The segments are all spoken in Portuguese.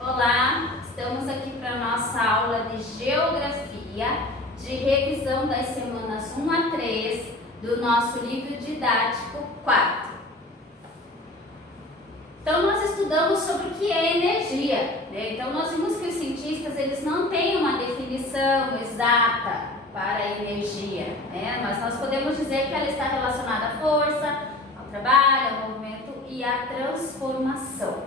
Olá, estamos aqui para a nossa aula de Geografia, de revisão das semanas 1 a 3 do nosso livro didático 4. Então, nós estudamos sobre o que é energia, né? Então, nós vimos que os cientistas eles não têm uma definição exata para a energia, né? Mas nós podemos dizer que ela está relacionada à força, ao trabalho, ao movimento e à transformação.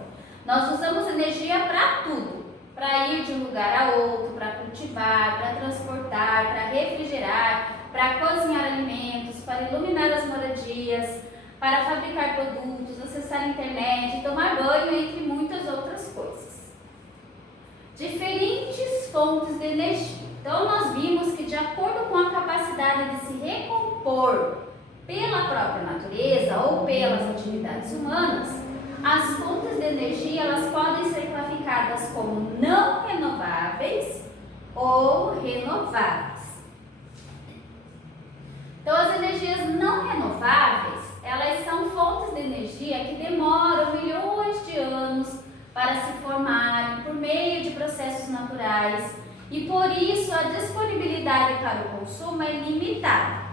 Nós usamos energia para tudo, para ir de um lugar a outro, para cultivar, para transportar, para refrigerar, para cozinhar alimentos, para iluminar as moradias, para fabricar produtos, acessar a internet, tomar banho, entre muitas outras coisas. Diferentes fontes de energia. Então, nós vimos que, de acordo com a capacidade de se recompor pela própria natureza ou pelas atividades humanas, as fontes de energia elas podem ser classificadas como não renováveis ou renováveis. Então, as energias não renováveis, elas são fontes de energia que demoram milhões de anos para se formarem por meio de processos naturais e por isso a disponibilidade para o consumo é limitada.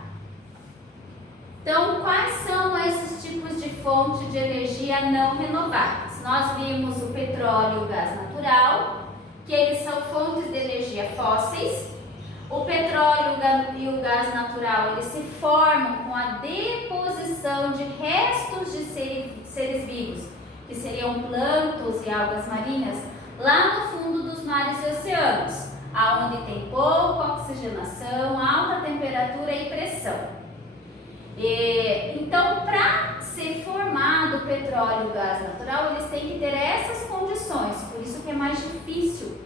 Então, quais são esses tipos de fonte de energia não renováveis? Nós vimos o petróleo e o gás natural, que eles são fontes de energia fósseis. O petróleo e o gás natural, eles se formam com a deposição de restos de seres vivos, que seriam plânctons e algas marinhas, lá no fundo dos mares e oceanos, aonde tem pouca oxigenação, alta temperatura e pressão. Então, para ser formado o petróleo e o gás natural, eles têm que ter essas condições, por isso que é mais difícil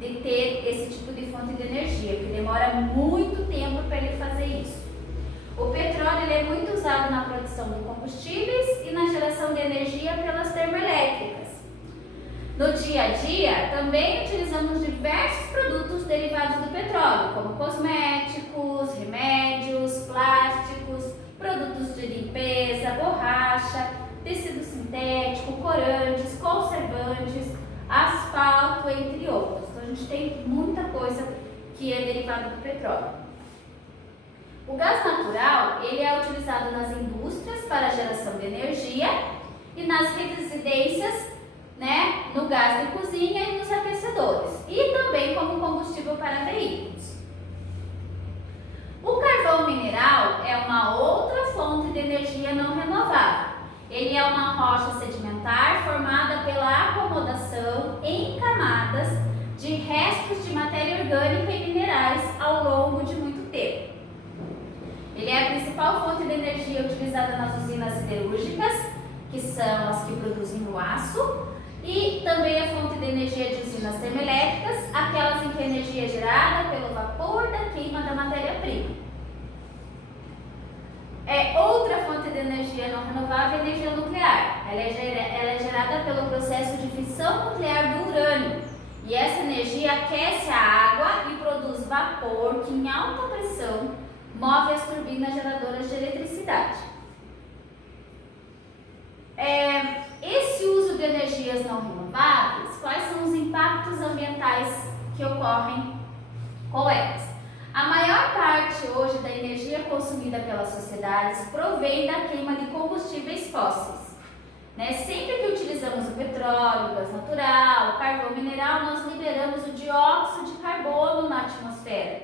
de ter esse tipo de fonte de energia, porque demora muito tempo para ele fazer isso. O petróleo ele é muito usado na produção de combustíveis e na geração de energia pelas termoelétricas. No dia a dia, também utilizamos diversos produtos derivados do petróleo, como cosméticos, remédios, plásticos, produtos de limpeza, borracha, tecido sintético, corantes, conservantes, asfalto, entre outros. Então, a gente tem muita coisa que é derivada do petróleo. O gás natural, ele é utilizado nas indústrias para a geração de energia e nas residências, né, no gás de cozinha e nos aquecedores, e também como combustível para veículos. O carvão mineral é uma outra fonte de energia não renovável. Ele é uma rocha sedimentar formada pela acomodação em camadas de restos de matéria orgânica e minerais ao longo de muito tempo. Ele é a principal fonte de energia utilizada nas usinas siderúrgicas, que são as que produzem o aço, e também a fonte de energia de usinas termoelétricas, aquelas em que a energia é gerada pelo vapor da queima da matéria-prima. Outra fonte de energia não renovável é a energia nuclear. Ela é gerada pelo processo de fissão nuclear do urânio. E essa energia aquece a água e produz vapor que, em alta pressão, move as turbinas geradoras de eletricidade. Esse uso de energias não renováveis, quais são os impactos ambientais que ocorrem com elas? A maior parte hoje da energia consumida pelas sociedades provém da queima de combustíveis fósseis. Sempre que utilizamos o petróleo, o gás natural, o carvão mineral, nós liberamos o dióxido de carbono na atmosfera,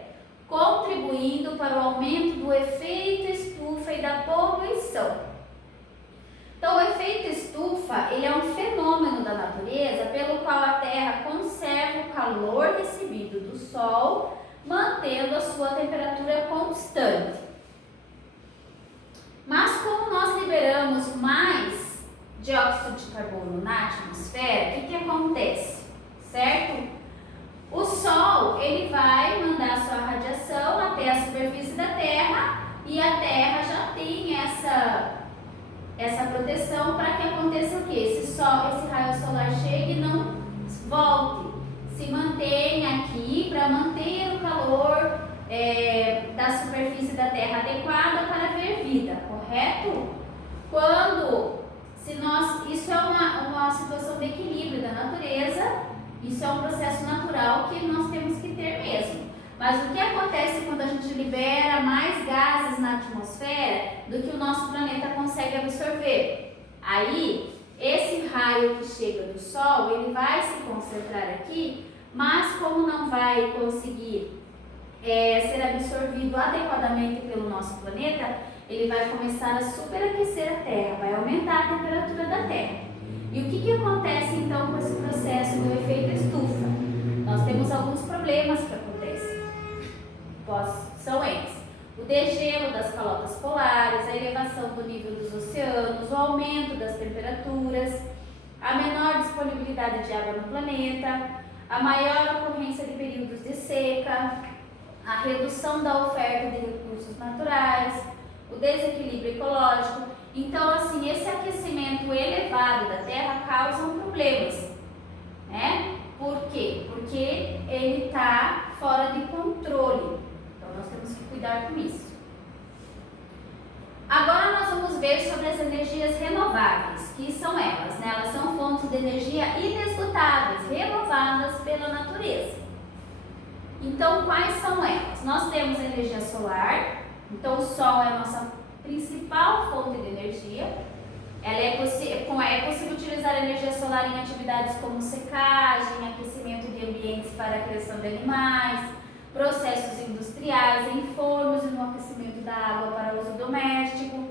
contribuindo para o aumento do efeito estufa e da poluição. Então, o efeito estufa ele é um fenômeno da natureza pelo qual a Terra conserva o calor recebido do Sol, mantendo a sua temperatura constante. Mas como nós liberamos mais dióxido de carbono na atmosfera, o que acontece? Certo? O Sol ele vai mandar sua radiação até a superfície da Terra e a Terra já tem essa proteção para que aconteça o quê? Esse raio solar chegue e não volte, se mantenha aqui para manter o calor da superfície da Terra adequada para haver vida, correto? Se nós de equilíbrio da natureza. Isso é um processo natural que nós temos que ter mesmo. Mas o que acontece quando a gente libera mais gases na atmosfera do que o nosso planeta consegue absorver? Aí, esse raio que chega do Sol, ele vai se concentrar aqui, mas como não vai conseguir ser absorvido adequadamente pelo nosso planeta, ele vai começar a superaquecer a Terra, vai aumentar a temperatura da Terra. E o que acontece então com esse processo do efeito estufa? Nós temos alguns problemas que acontecem. São eles: o degelo das calotas polares, a elevação do nível dos oceanos, o aumento das temperaturas, a menor disponibilidade de água no planeta, a maior ocorrência de períodos de seca, a redução da oferta de recursos naturais, o desequilíbrio ecológico. Então, assim, esse aquecimento elevado da Terra causa problemas, né? Por quê? Porque ele está fora de controle. Então, nós temos que cuidar com isso. Agora, nós vamos ver sobre as energias renováveis, que são elas, né? Elas são fontes de energia inesgotáveis, renovadas pela natureza. Então, quais são elas? Nós temos a energia solar. Então, o Sol é a nossa principal fonte de energia. É possível utilizar a energia solar em atividades como secagem, aquecimento de ambientes para a criação de animais, processos industriais, em fornos e no aquecimento da água para uso doméstico.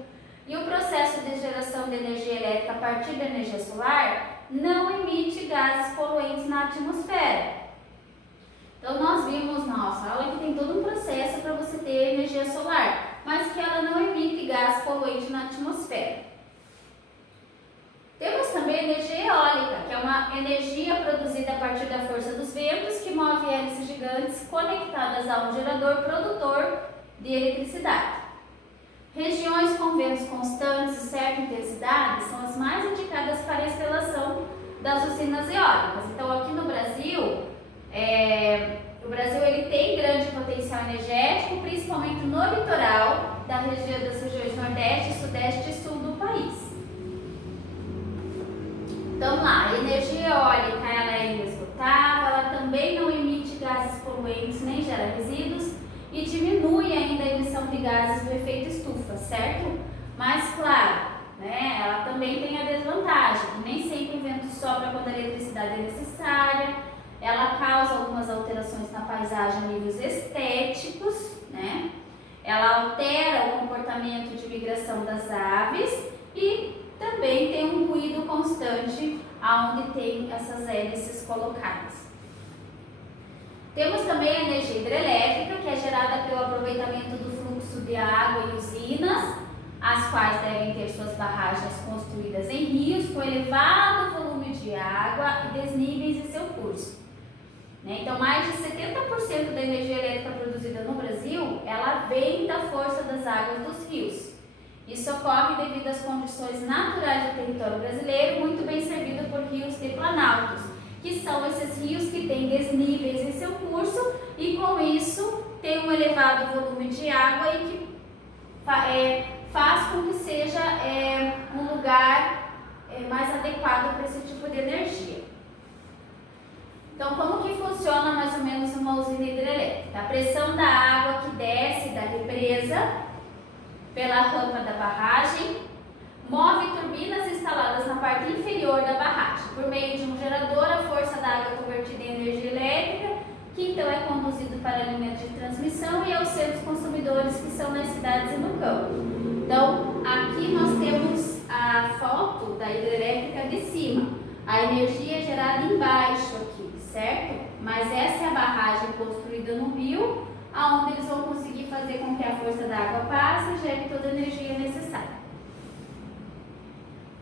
E o processo de geração de energia elétrica a partir da energia solar não emite gases poluentes na atmosfera. Então, nós vimos na nossa aula que tem todo um processo para você ter energia solar, mas que ela não emite gás poluente na atmosfera. Temos também a energia eólica, que é uma energia produzida a partir da força dos ventos, que move hélices gigantes conectadas a um gerador produtor de eletricidade. Regiões com ventos constantes e certa intensidade são as mais indicadas para a instalação das usinas eólicas. Então, aqui no Brasil, o Brasil ele tem grande potencial energético, principalmente no litoral das regiões Nordeste, Sudeste e Sul do país. Então lá, a energia eólica ela é inesgotável, ela também não emite gases poluentes nem gera resíduos e diminui ainda a emissão de gases do efeito estufa, certo? Mas claro, né, ela também tem a desvantagem, que nem sempre o vento sopra quando a eletricidade é necessária. Ela causa algumas alterações na paisagem a níveis estéticos, né? Ela altera o comportamento de migração das aves e também tem um ruído constante aonde tem essas hélices colocadas. Temos também a energia hidrelétrica, que é gerada pelo aproveitamento do fluxo de água em usinas, as quais devem ter suas barragens construídas em rios com elevado volume de água e desníveis em seu curso. Então, mais de 70% da energia elétrica produzida no Brasil, ela vem da força das águas dos rios. Isso ocorre devido às condições naturais do território brasileiro, muito bem servido por rios de planaltos, que são esses rios que têm desníveis em seu curso e, com isso, tem um elevado volume de água e que faz com que seja um lugar mais adequado para esse tipo de energia. Então, como que funciona mais ou menos uma usina hidrelétrica? A pressão da água que desce da represa pela rampa da barragem move turbinas instaladas na parte inferior da barragem. Por meio de um gerador, a força da água é convertida em energia elétrica, que então é conduzido para a linha de transmissão e aos seus consumidores, que são nas cidades e no campo. Então, aqui nós temos a foto da hidrelétrica de cima. A energia é gerada embaixo aqui, certo? Mas essa é a barragem construída no rio, aonde eles vão conseguir fazer com que a força da água passe e gere toda a energia necessária.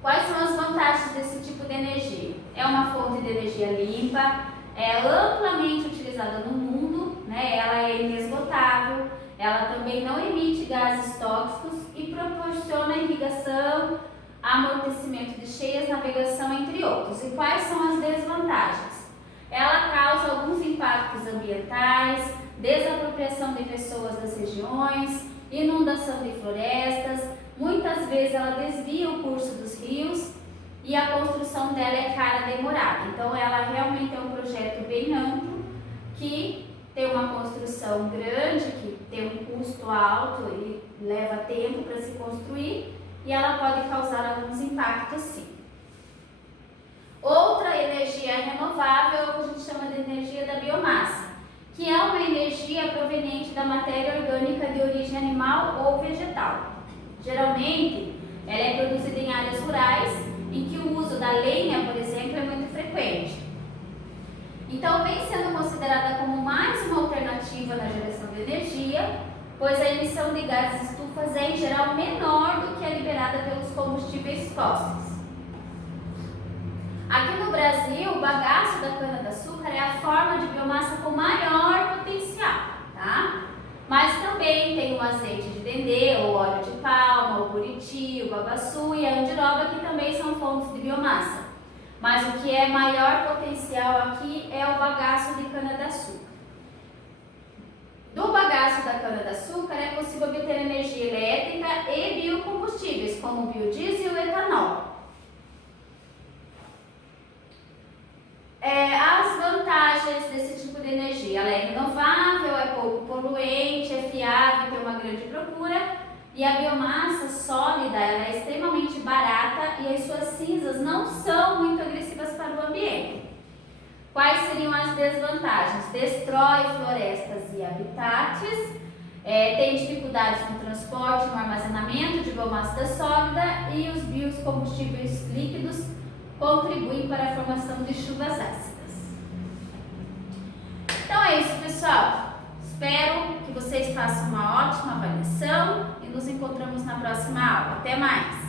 Quais são as vantagens desse tipo de energia? É uma fonte de energia limpa, é amplamente utilizada no mundo, né? Ela é inesgotável, ela também não emite gases tóxicos e proporciona irrigação, amortecimento de cheias, navegação, entre outros. E quais são as desvantagens? Ela causa alguns impactos ambientais, desapropriação de pessoas das regiões, inundação de florestas, muitas vezes ela desvia o curso dos rios e a construção dela é cara, demorada. Então ela realmente é um projeto bem amplo, que tem uma construção grande, que tem um custo alto e leva tempo para se construir, e ela pode causar alguns impactos sim. Outra energia renovável é o que a gente chama de energia da biomassa, que é uma energia proveniente da matéria orgânica de origem animal ou vegetal. Geralmente, ela é produzida em áreas rurais, em que o uso da lenha, por exemplo, é muito frequente. Então, vem sendo considerada como mais uma alternativa na geração de energia, pois a emissão de gases estufas é, em geral, menor do que a liberada pelos combustíveis fósseis. Aqui no Brasil, o bagaço da cana-de-açúcar é a forma de biomassa com maior potencial, tá? Mas também tem o azeite de dendê, o óleo de palma, o buriti, o babaçu e a andiroba, que também são fontes de biomassa. Mas o que é maior potencial aqui é o bagaço de cana-de-açúcar. Do bagaço da cana-de-açúcar é possível obter energia elétrica e biocombustíveis, como o biodiesel e o etanol. As vantagens desse tipo de energia: ela é renovável, é pouco poluente, é fiável, tem uma grande procura, e a biomassa sólida ela é extremamente barata e as suas cinzas não são muito agressivas para o ambiente. Quais seriam as desvantagens? Destrói florestas e habitats, tem dificuldades no transporte, no armazenamento de biomassa sólida, e os biocombustíveis líquidos contribuem para a formação de chuvas ácidas. Então é isso, pessoal. Espero que vocês façam uma ótima avaliação e nos encontramos na próxima aula. Até mais!